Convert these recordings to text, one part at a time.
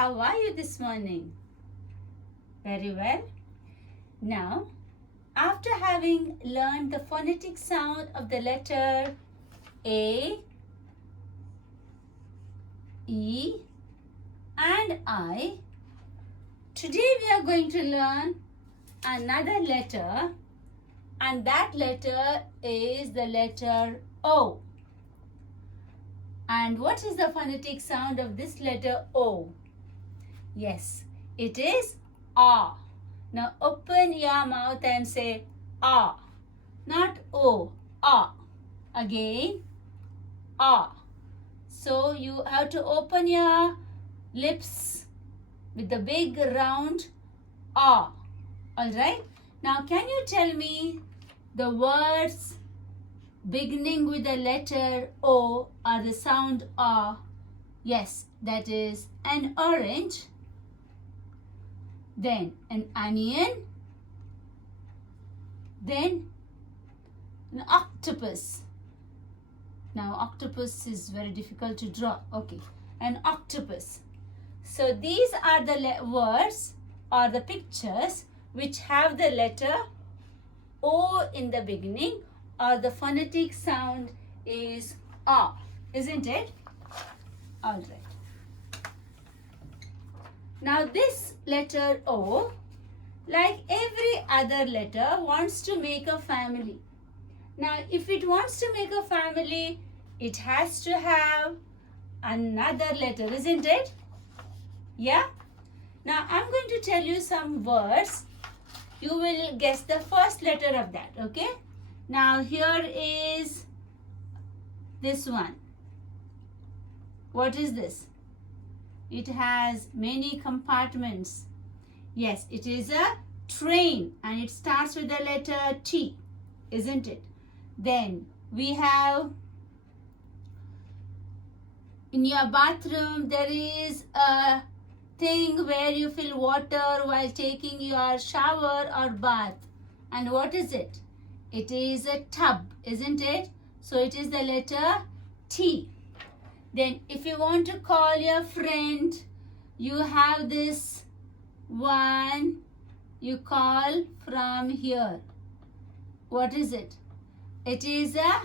How are you this morning? Very well. Now, after having learned the phonetic sound of the letter A, E and I, today we are going to learn another letter, and that letter is the letter O. And what is the phonetic sound of this letter O? Yes, it is A. Now open your mouth and say A. Not O, A. Again, A. So you have to open your lips with the big round A. Alright? Now can you tell me the words beginning with the letter O or the sound A? Yes, that is an orange, then an onion, then an octopus. Now octopus is very difficult to draw. Okay, an octopus. So these are the words or the pictures which have the letter O in the beginning, or the phonetic sound is A, isn't it? All right. Now this letter O, like every other letter, wants to make a family. Now if it wants to make a family, it has to have another letter, isn't it? Yeah? Now I'm going to tell you some words. You will guess the first letter of that, okay? Now here is this one. What is this? It has many compartments. Yes, it is a train and it starts with the letter T, isn't it? Then we have, in your bathroom there is a thing where you fill water while taking your shower or bath. And what is it? It is a tub, isn't it? So it is the letter T. Then if you want to call your friend, you have this one you call from here. What is it? It is a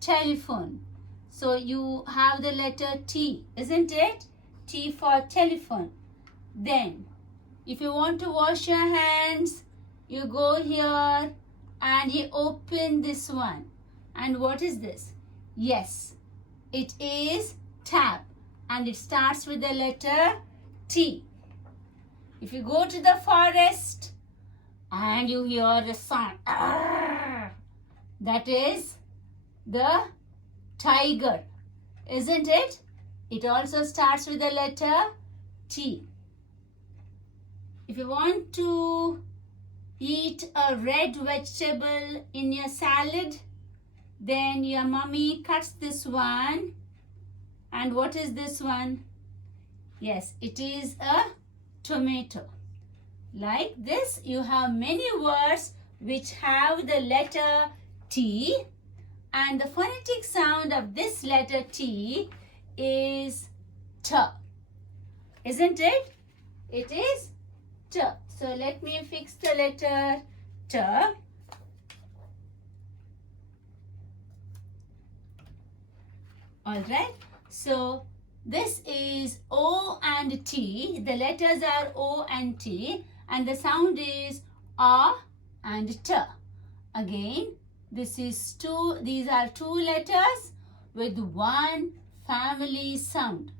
telephone. So you have the letter T, isn't it? T for telephone. Then if you want to wash your hands, you go here and you open this one. And what is this? Yes, it is tap and it starts with the letter T. If you go to the forest and you hear a sound, that is the tiger, isn't it? It also starts with the letter T. If you want to eat a red vegetable in your salad, then your mommy cuts this one. And what is this one? Yes, it is a tomato. Like this, you have many words which have the letter T, and the phonetic sound of this letter T is T, isn't it? It is T. So let me fix the letter T. All right. So this is O and T. The letters are O and T, and the sound is A and T. Again, this is two. These are two letters with one family sound.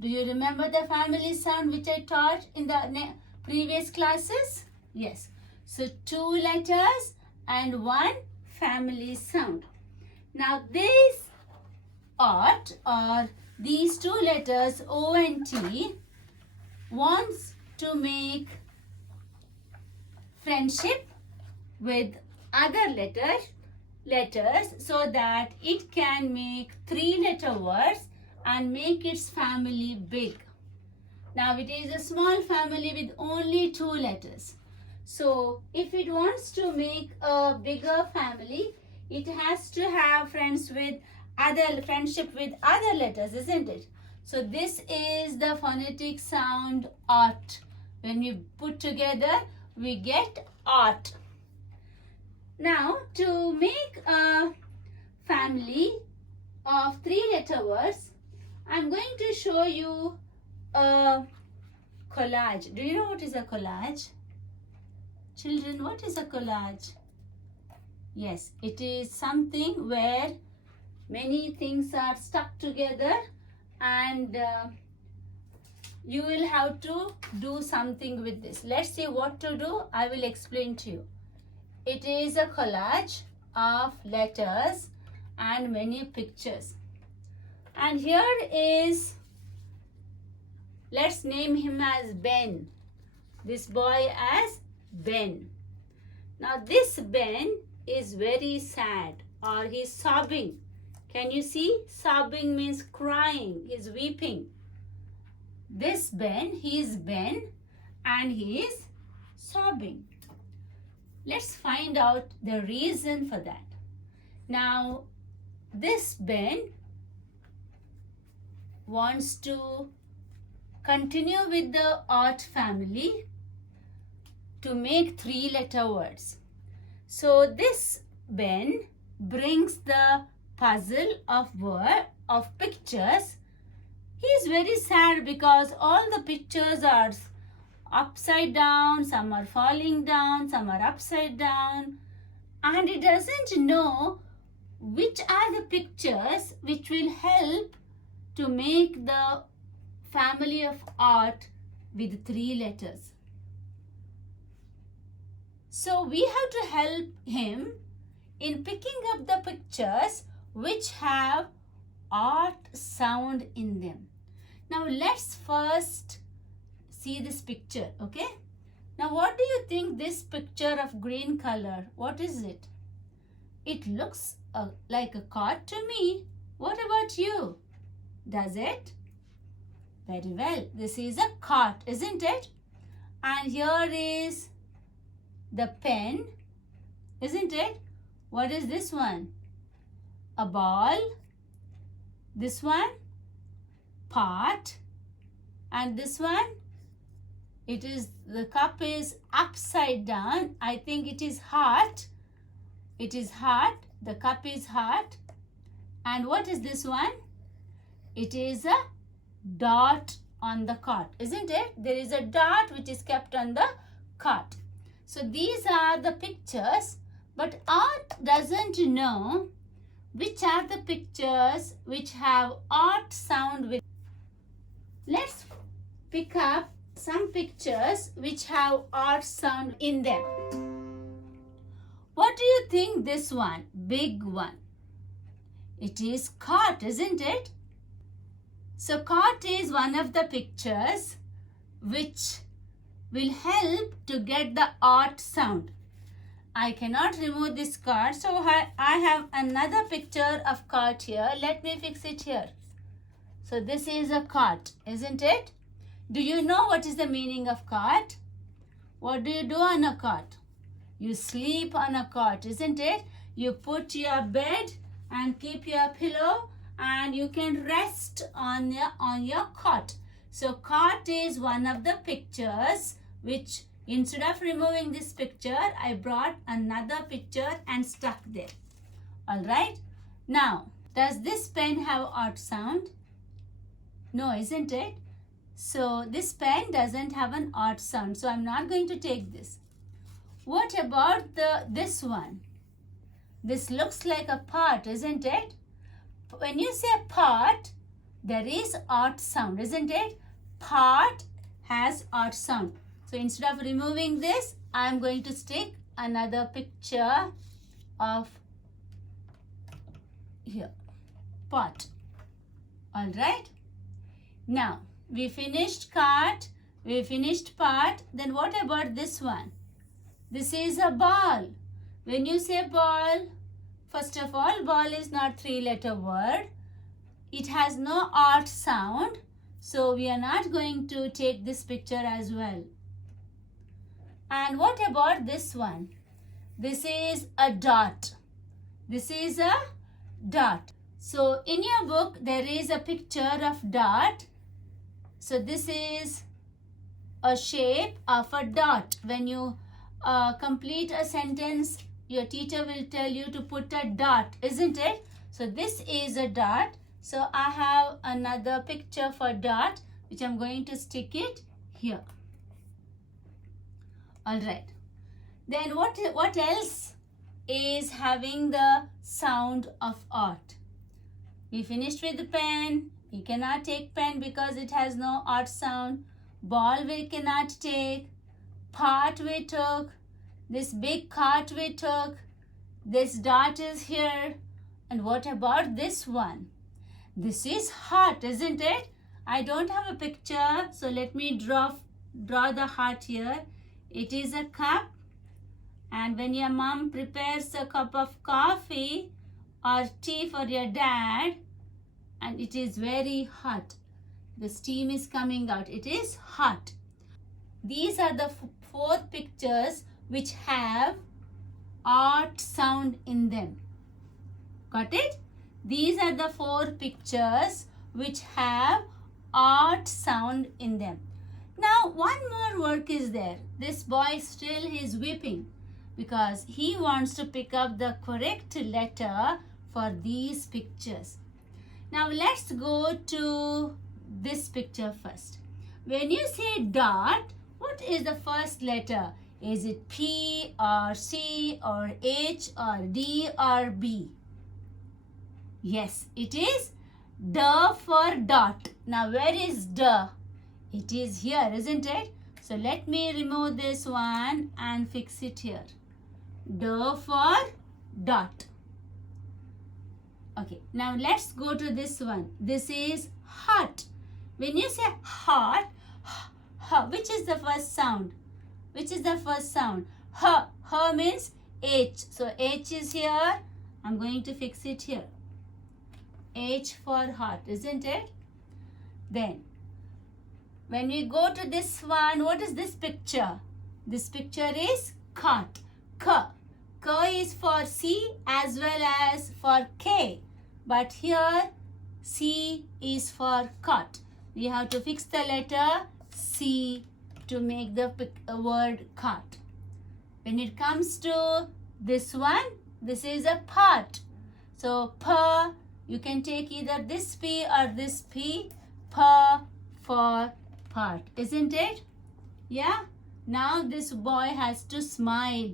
Do you remember the family sound which I taught in the previous classes? Yes. So two letters and one family sound. Now this art, or these two letters O and T, wants to make friendship with other letters so that it can make three-letter words and make its family big. Now it is a small family with only two letters. So if it wants to make a bigger family, it has to have friendship with other letters, isn't it? So this is the phonetic sound art. When we put together, we get art. Now, to make a family of 3-letter words, I'm going to show you a collage. Do you know what is a collage? Children, what is a collage? Yes, it is something where many things are stuck together and you will have to do something with this. Let's see what to do. I will explain to you. It is a collage of letters and many pictures. And here is, let's name him as Ben. This boy as Ben. Now this Ben is very sad, or he's sobbing. Can you see? Sobbing means crying. He's weeping. This Ben, he is Ben and he is sobbing. Let's find out the reason for that. Now, this Ben wants to continue with the art family to make 3-letter words. So this Ben brings the puzzle of pictures. He is very sad because all the pictures are upside down, some are falling down, some are upside down, and he doesn't know which are the pictures which will help to make the family of art with 3 letters. So we have to help him in picking up the pictures which have art sound in them. Now let's first see this picture, okay? Now what do you think this picture of green color, what is it? It looks like a cart to me. What about you? Does it? Very well. This is a cart, isn't it? And here is the pen, isn't it? What is this one? A ball. This one, pot. And this one, it is, the cup is upside down. I think it is heart. It is heart. The cup is heart. And what is this one? It is a dot on the cart, isn't it? There is a dot which is kept on the cart. So these are the pictures, but art doesn't know which are the pictures which have art sound with. Let's pick up some pictures which have art sound in them. What do you think this one? Big one. It is cart, isn't it? So cart is one of the pictures which will help to get the art sound. I cannot remove this cart, so I have another picture of cart here. Let me fix it here. So this is a cart, isn't it? Do you know what is the meaning of cart? What do you do on a cart? You sleep on a cot, isn't it? You put your bed and keep your pillow and you can rest on your cot. So cot is one of the pictures which, instead of removing this picture, I brought another picture and stuck there. Alright. Now, does this pen have art sound? No, isn't it? So this pen doesn't have an art sound. So I'm not going to take this. What about this one? This looks like a pot, isn't it? When you say pot, there is art sound, isn't it? Pot has art sound. So instead of removing this, I am going to stick another picture of here, pot. All right. Now, we finished cart, we finished pot. Then what about this one? This is a ball. When you say ball, first of all, ball is not 3-letter word. It has no art sound. So we are not going to take this picture as well. And what about this one? This is a dot. This is a dot. So in your book, there is a picture of dot. So this is a shape of a dot. When you complete a sentence, your teacher will tell you to put a dot, isn't it? So this is a dot. So I have another picture for dot, which I'm going to stick it here. All right. Then what else is having the sound of art? We finished with the pen. We cannot take pen because it has no art sound. Ball we cannot take. Pot we took. This big cart we took. This dot is here. And what about this one? This is heart, isn't it? I don't have a picture, so let me draw the heart here. It is a cup. And when your mom prepares a cup of coffee or tea for your dad, and it is very hot, the steam is coming out, it is hot. These are the 4 pictures which have art sound in them. Got it? These are the 4 pictures which have art sound in them. Now one more work is there. This boy still is weeping because he wants to pick up the correct letter for these pictures. Now let's go to this picture first. When you say dot, what is the first letter? Is it P or C or H or D or B? Yes, it is D for dot. Now where is D? It is here, isn't it? So let me remove this one and fix it here. D for dot. Okay, now let's go to this one. This is heart. When you say heart, which is the first sound? Which is the first sound? H means H. So H is here. I'm going to fix it here. H for heart, isn't it? Then, when we go to this one, what is this picture? This picture is cart. K. K is for C as well as for K. But here, C is for cart. We have to fix the letter C to make the word cart. When it comes to this one, this is a part. So, P, you can take either this P or this P. P for part, isn't it? Yeah? Now this boy has to smile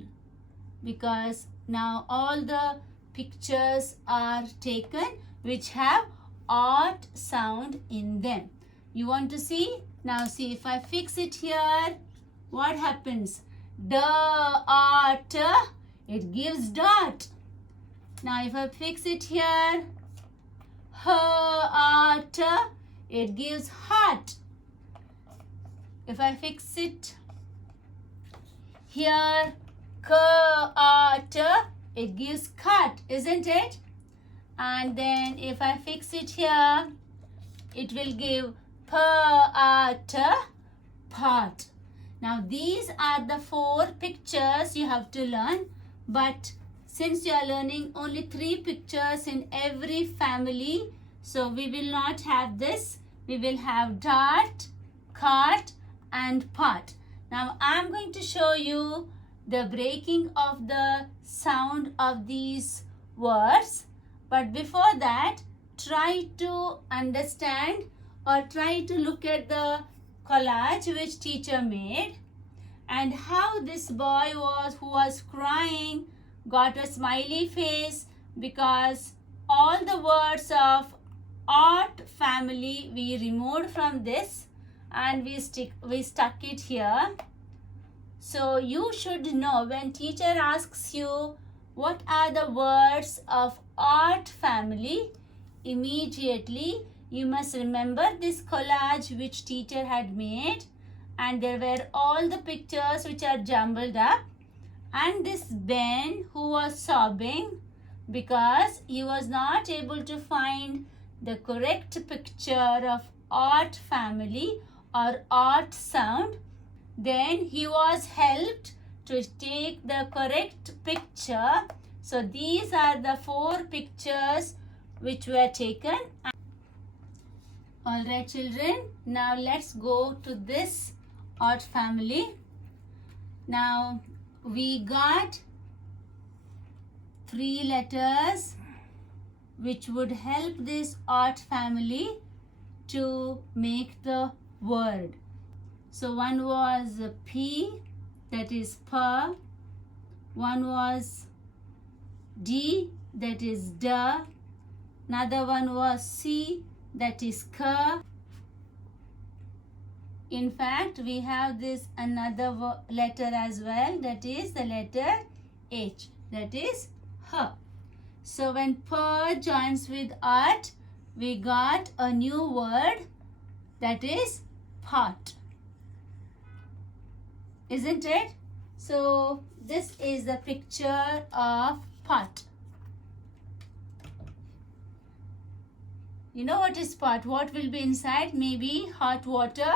because now all the pictures are taken which have art sound in them. You want to see? Now see, if I fix it here, what happens? Dot, it gives dot. Now if I fix it here, heart, it gives heart. If I fix it here, cart, it gives cut, isn't it? And then if I fix it here, it will give part, part. Now these are the 4 pictures you have to learn, but since you are learning only 3 pictures in every family, so we will not have this. We will have dot, cart and part. Now I am going to show you the breaking of the sound of these words. But before that, try to understand or try to look at the collage which teacher made and how this boy who was crying got a smiley face because all the words of art family we removed from this and we stuck it here. So you should know when teacher asks you what are the words of art family, immediately you must remember this collage which teacher had made, and there were all the pictures which are jumbled up, and this Ben who was sobbing because he was not able to find the correct picture of art family or art sound. Then he was helped to take the correct picture. So these are the 4 pictures which were taken. Alright children, now let's go to this odd family. Now we got 3 letters which would help this odd family to make the word. So one was P, that is pa. One was D, that is da. Another one was C, that is ka. In fact, we have this another letter as well, that is the letter H, that is ha. So when pa joins with art, we got a new word, that is pot. Isn't it? So this is the picture of pot. You know what is pot? What will be inside? Maybe hot water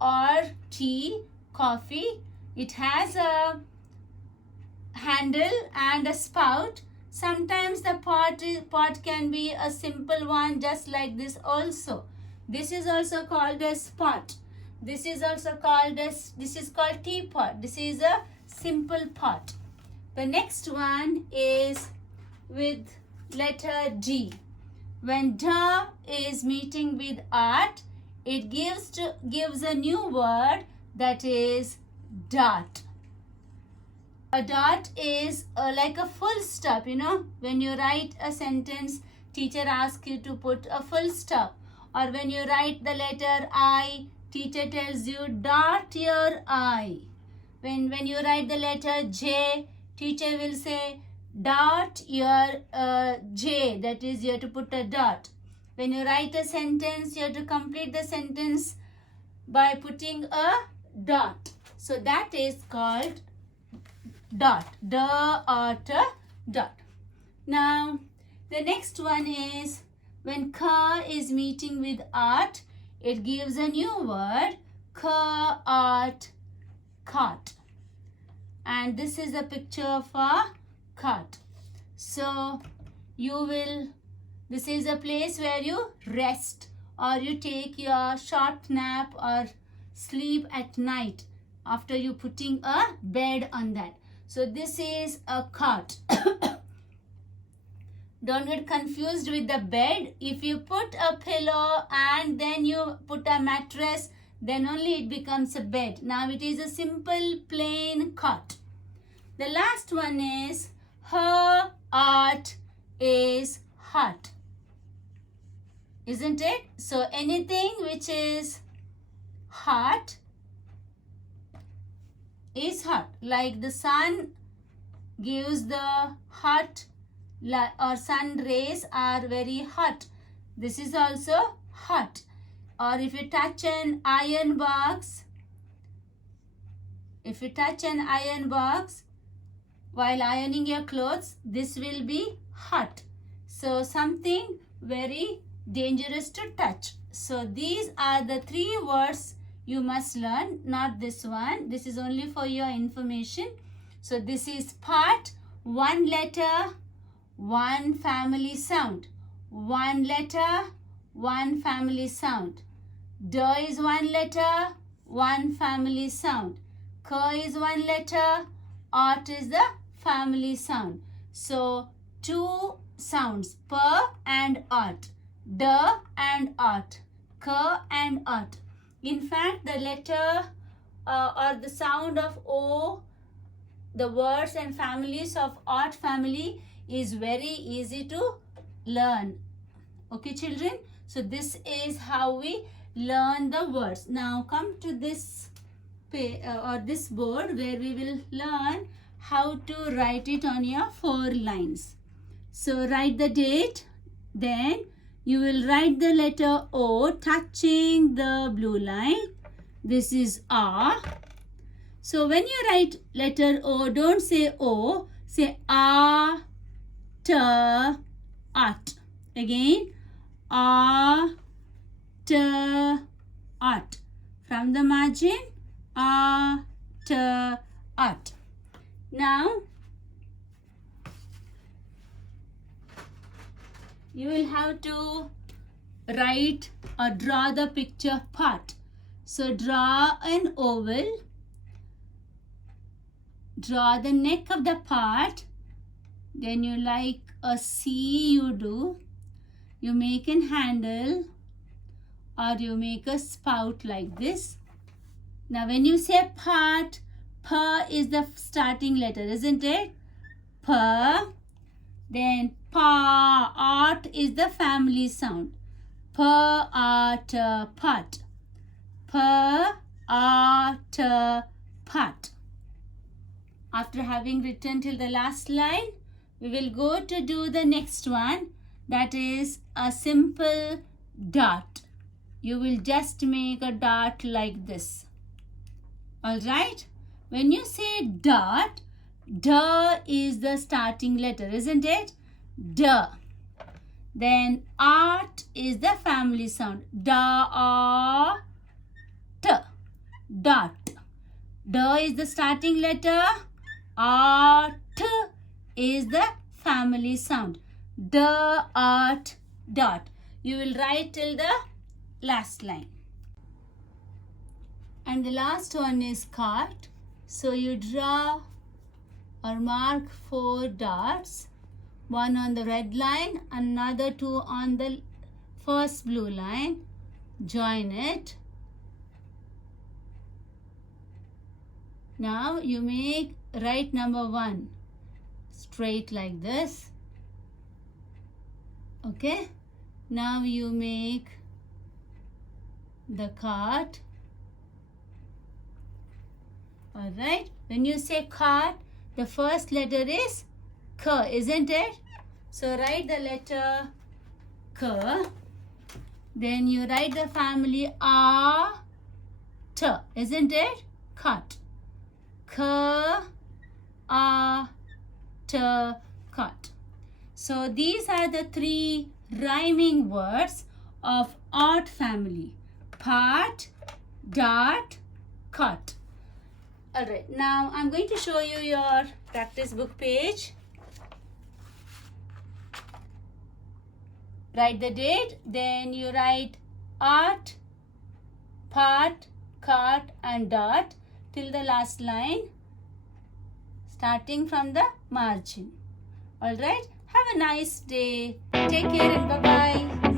or tea, coffee. It has a handle and a spout. Sometimes the pot can be a simple one, just like this also. This is also called as pot. This is also called as, this is called teapot. This is a simple pot. The next one is with letter D. When da is meeting with art, it gives a new word, that is dot. A dot is like a full stop. You know, when you write a sentence, teacher asks you to put a full stop. Or when you write the letter I, teacher tells you dot your I. When you write the letter J, teacher will say dot your J, that is you have to put a dot. When you write a sentence, you have to complete the sentence by putting a dot. So that is called dot. Dot. Now the next one is when ka is meeting with art, it gives a new word, ka art cart. And this is a picture of a cart. So this is a place where you rest or you take your short nap or sleep at night after you putting a bed on that. So this is a cot. Don't get confused with the bed. If you put a pillow and then you put a mattress, then only it becomes a bed. Now it is a simple plain cot. The last one is her art is hot. Isn't it? So anything which is hot is hot. Like the sun gives the hot or sun rays are very hot. This is also hot. Or if you touch an iron box, while ironing your clothes, this will be hot. So something very dangerous to touch. So these are the 3 words you must learn, not this one. This is only for your information. So this is part, 1 letter, 1 family sound. 1 letter, 1 family sound. Da is 1 letter, 1 family sound. Ka is 1 letter, art is the family sound. So 2 sounds, pa and art, da and art, ka and art. In fact, the letter or the sound of O, the words and families of art family is very easy to learn. Okay children, so this is how we learn the words. Now come to this this board where we will learn how to write it on your 4 lines. So write the date, then you will write the letter O touching the blue line. This is A. So when you write letter O, don't say O, say A, T, At. Again, A, T, At. From the margin, A, T, At. Now, you will have to write or draw the picture part. So draw an oval, draw the neck of the part, then you like a C you do, you make an handle or you make a spout like this. Now when you say part, P is the starting letter, isn't it? P. Then pa, art is the family sound. P, art, part. P, art, part. After having written till the last line, we will go to do the next one, that is a simple dot. You will just make a dot like this. Alright? When you say dot, D is the starting letter, isn't it? D. Then art is the family sound. Da, t. Dot. D is the starting letter. Art is the family sound. D, art, dot. You will write till the last line. And the last one is cart. So you draw or mark 4 dots. One on the red line, another 2 on the first blue line. Join it. Now you make right number 1 straight like this. Okay. Now you make the cart. Alright. When you say cart, the first letter is K, isn't it? So write the letter K. Then you write the family A, T, isn't it? Cart. K, A, T, cart. So these are the 3 rhyming words of art family. Part, dot, cart. Alright, now I'm going to show you your practice book page. Write the date, then you write art, part, cart and dot till the last line, starting from the margin. Alright, have a nice day. Take care and bye-bye.